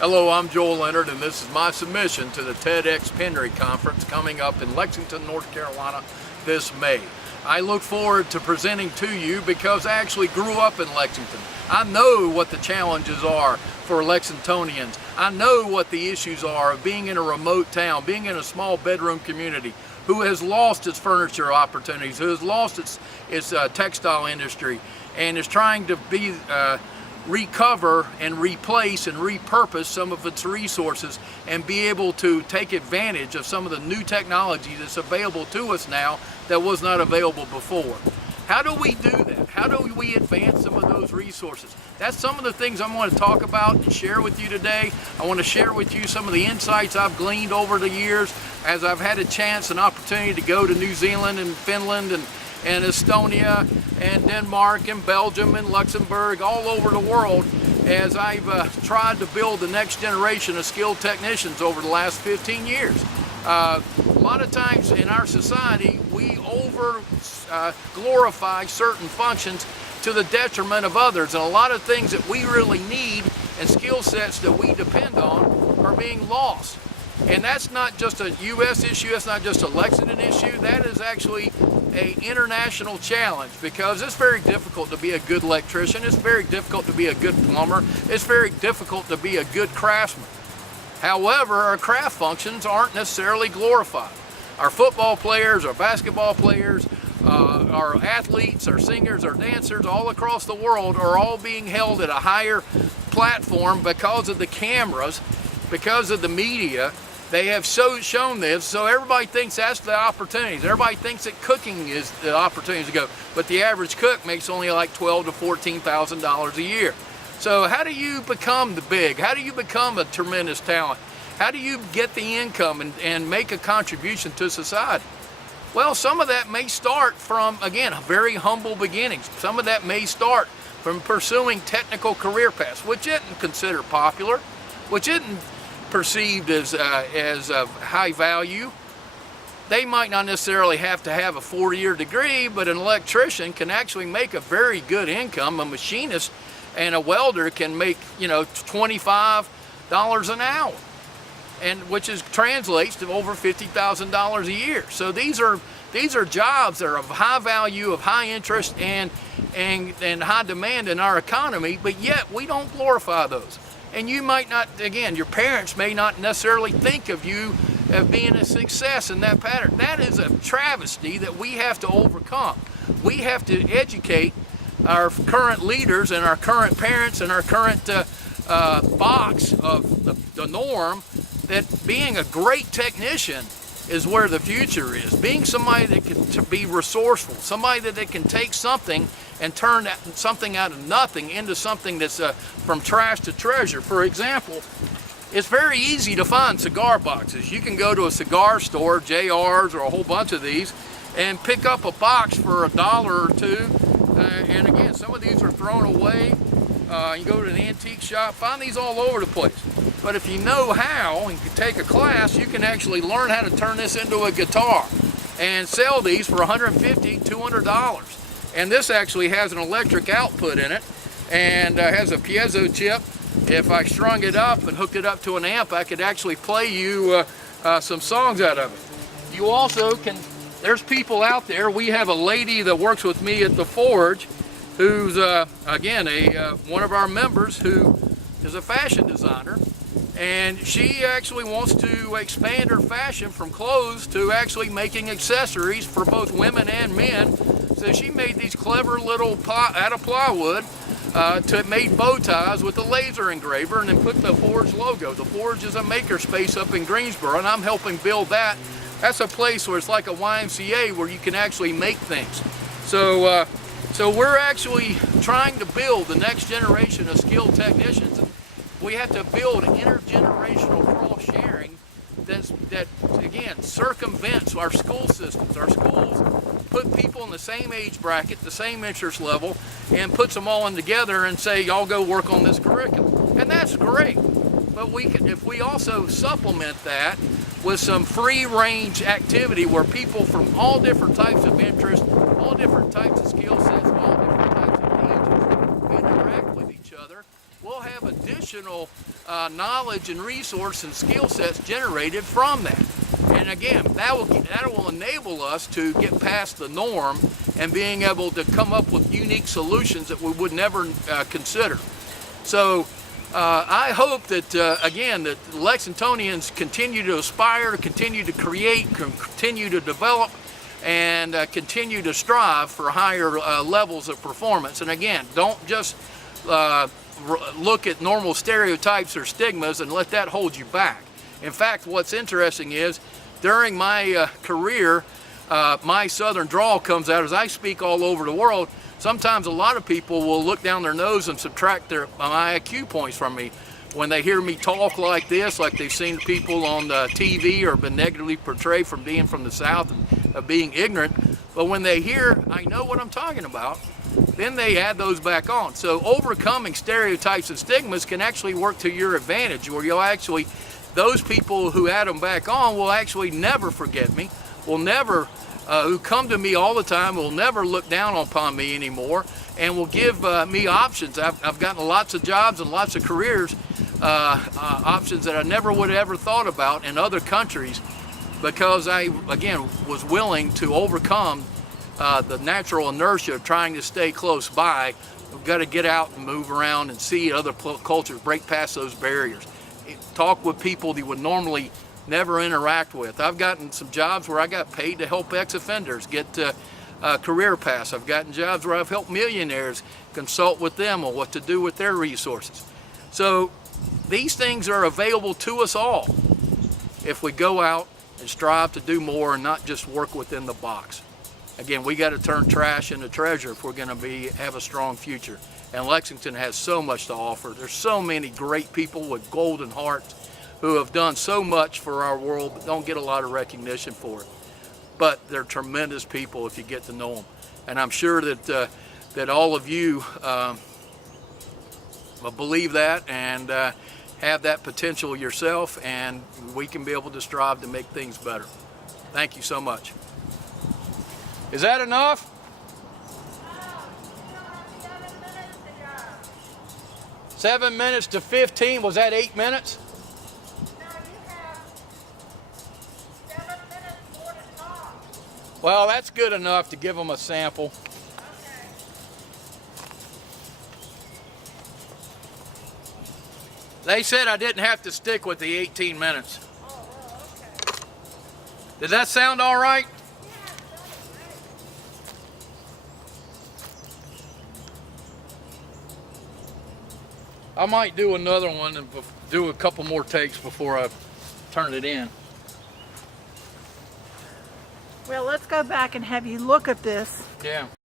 Hello, I'm Joel Leonard, and this is my submission to the TEDx Penry Conference coming up in Lexington, North Carolina this May. I look forward to presenting to you because I actually grew up in Lexington. I know what the challenges are for Lexingtonians. I know what the issues are of being in a remote town, being in a small bedroom community, who has lost its furniture opportunities, who has lost its textile industry, and is trying to recover and replace and repurpose some of its resources and be able to take advantage of some of the new technology that's available to us now that was not available before. How do we do that? How do we advance some of those resources? That's some of the things I'm going to talk about and share with you today. I want to share with you some of the insights I've gleaned over the years as I've had a chance and opportunity to go to New Zealand and Finland and Estonia and Denmark and Belgium and Luxembourg, all over the world, as I've tried to build the next generation of skilled technicians over the last 15 years. A lot of times in our society, we glorify certain functions to the detriment of others, and a lot of things that we really need and skill sets that we depend on are being lost. And that's not just a U.S. issue, that's not just a Lexington issue, that is actually an international challenge, because it's very difficult to be a good electrician, it's very difficult to be a good plumber, it's very difficult to be a good craftsman. However, our craft functions aren't necessarily glorified. Our football players, our basketball players, our athletes, our singers, our dancers all across the world are all being held at a higher platform because of the cameras, because of the media. They have shown this, so everybody thinks that's the opportunities. Everybody thinks that cooking is the opportunity to go, but the average cook makes only like $12,000 to $14,000 a year. So how do you become the big? How do you become a tremendous talent? How do you get the income and make a contribution to society? Well, some of that may start from, again, very humble beginnings. Some of that may start from pursuing technical career paths, which isn't considered popular, which isn't perceived as of high value. They might not necessarily have to have a 4-year degree, but an electrician can actually make a very good income. A machinist and a welder can make, $25 an hour, and which translates to over $50,000 a year. So these are jobs that are of high value, of high interest, and high demand in our economy, but yet we don't glorify those. And you might not, again, your parents may not necessarily think of you as being a success in that pattern. That is a travesty that we have to overcome. We have to educate our current leaders and our current parents and our current box of the norm that being a great technician is where the future is. Being somebody that can be resourceful, somebody that can take something and turn something out of nothing into something that's from trash to treasure. For example, it's very easy to find cigar boxes. You can go to a cigar store, JR's or a whole bunch of these, and pick up a box for $1 or $2. And again, some of these are thrown away. You go to an antique shop, find these all over the place. But if you know how and you take a class, you can actually learn how to turn this into a guitar and sell these for $150, $200. And this actually has an electric output in it and has a piezo chip. If I strung it up and hooked it up to an amp, I could actually play you some songs out of it. You also can, there's people out there. We have a lady that works with me at the Forge who's, again, one of our members who is a fashion designer. And she actually wants to expand her fashion from clothes to actually making accessories for both women and men. So she made these clever little, out of plywood, made bow ties with a laser engraver and then put the Forge logo. The Forge is a makerspace up in Greensboro, and I'm helping build that. That's a place where it's like a YMCA where you can actually make things. So we're actually trying to build the next generation of skilled technicians. We have to build intergenerational cross sharing that again circumvents our school systems. Our schools put people in the same age bracket, the same interest level, and puts them all in together and say, y'all go work on this curriculum. And that's great. But if we also supplement that with some free range activity where people from all different types of interest, all different types of skill sets, all different types of ages interact with each other we'll have additional knowledge and resource and skill sets generated from that. And again, that will enable us to get past the norm and being able to come up with unique solutions that we would never consider. So I hope that, again, that Lexingtonians continue to aspire, continue to create, continue to develop, and continue to strive for higher levels of performance. And again, don't just look at normal stereotypes or stigmas and let that hold you back. In fact, what's interesting is during my career, my southern drawl comes out as I speak all over the world. Sometimes a lot of people will look down their nose and subtract my IQ points from me when they hear me talk like this, like they've seen people on the TV or been negatively portrayed from being from the South and being ignorant. But when they hear I know what I'm talking about, then they add those back on. So overcoming stereotypes and stigmas can actually work to your advantage, where you'll actually, those people who add them back on will actually never forget me, will never, who come to me all the time, will never look down upon me anymore, and will give me options. I've gotten lots of jobs and lots of careers, options that I never would have ever thought about in other countries, because I, again, was willing to overcome the natural inertia of trying to stay close by. We've got to get out and move around and see other cultures, break past those barriers. Talk with people that you would normally never interact with. I've gotten some jobs where I got paid to help ex-offenders get career paths. I've gotten jobs where I've helped millionaires consult with them on what to do with their resources. So these things are available to us all if we go out and strive to do more and not just work within the box. Again, we got to turn trash into treasure if we're going to have a strong future. And Lexington has so much to offer. There's so many great people with golden hearts who have done so much for our world but don't get a lot of recognition for it. But they're tremendous people if you get to know them. And I'm sure that that all of you believe that and have that potential yourself, and we can be able to strive to make things better. Thank you so much. Is that enough? 7 minutes to 15. Was that 8 minutes? No, you have 7 minutes more to talk. Well, that's good enough to give them a sample. Okay. They said I didn't have to stick with the 18 minutes. Oh, well, okay. Does that sound all right? I might do another one and do a couple more takes before I turn it in. Well, let's go back and have you look at this. Yeah.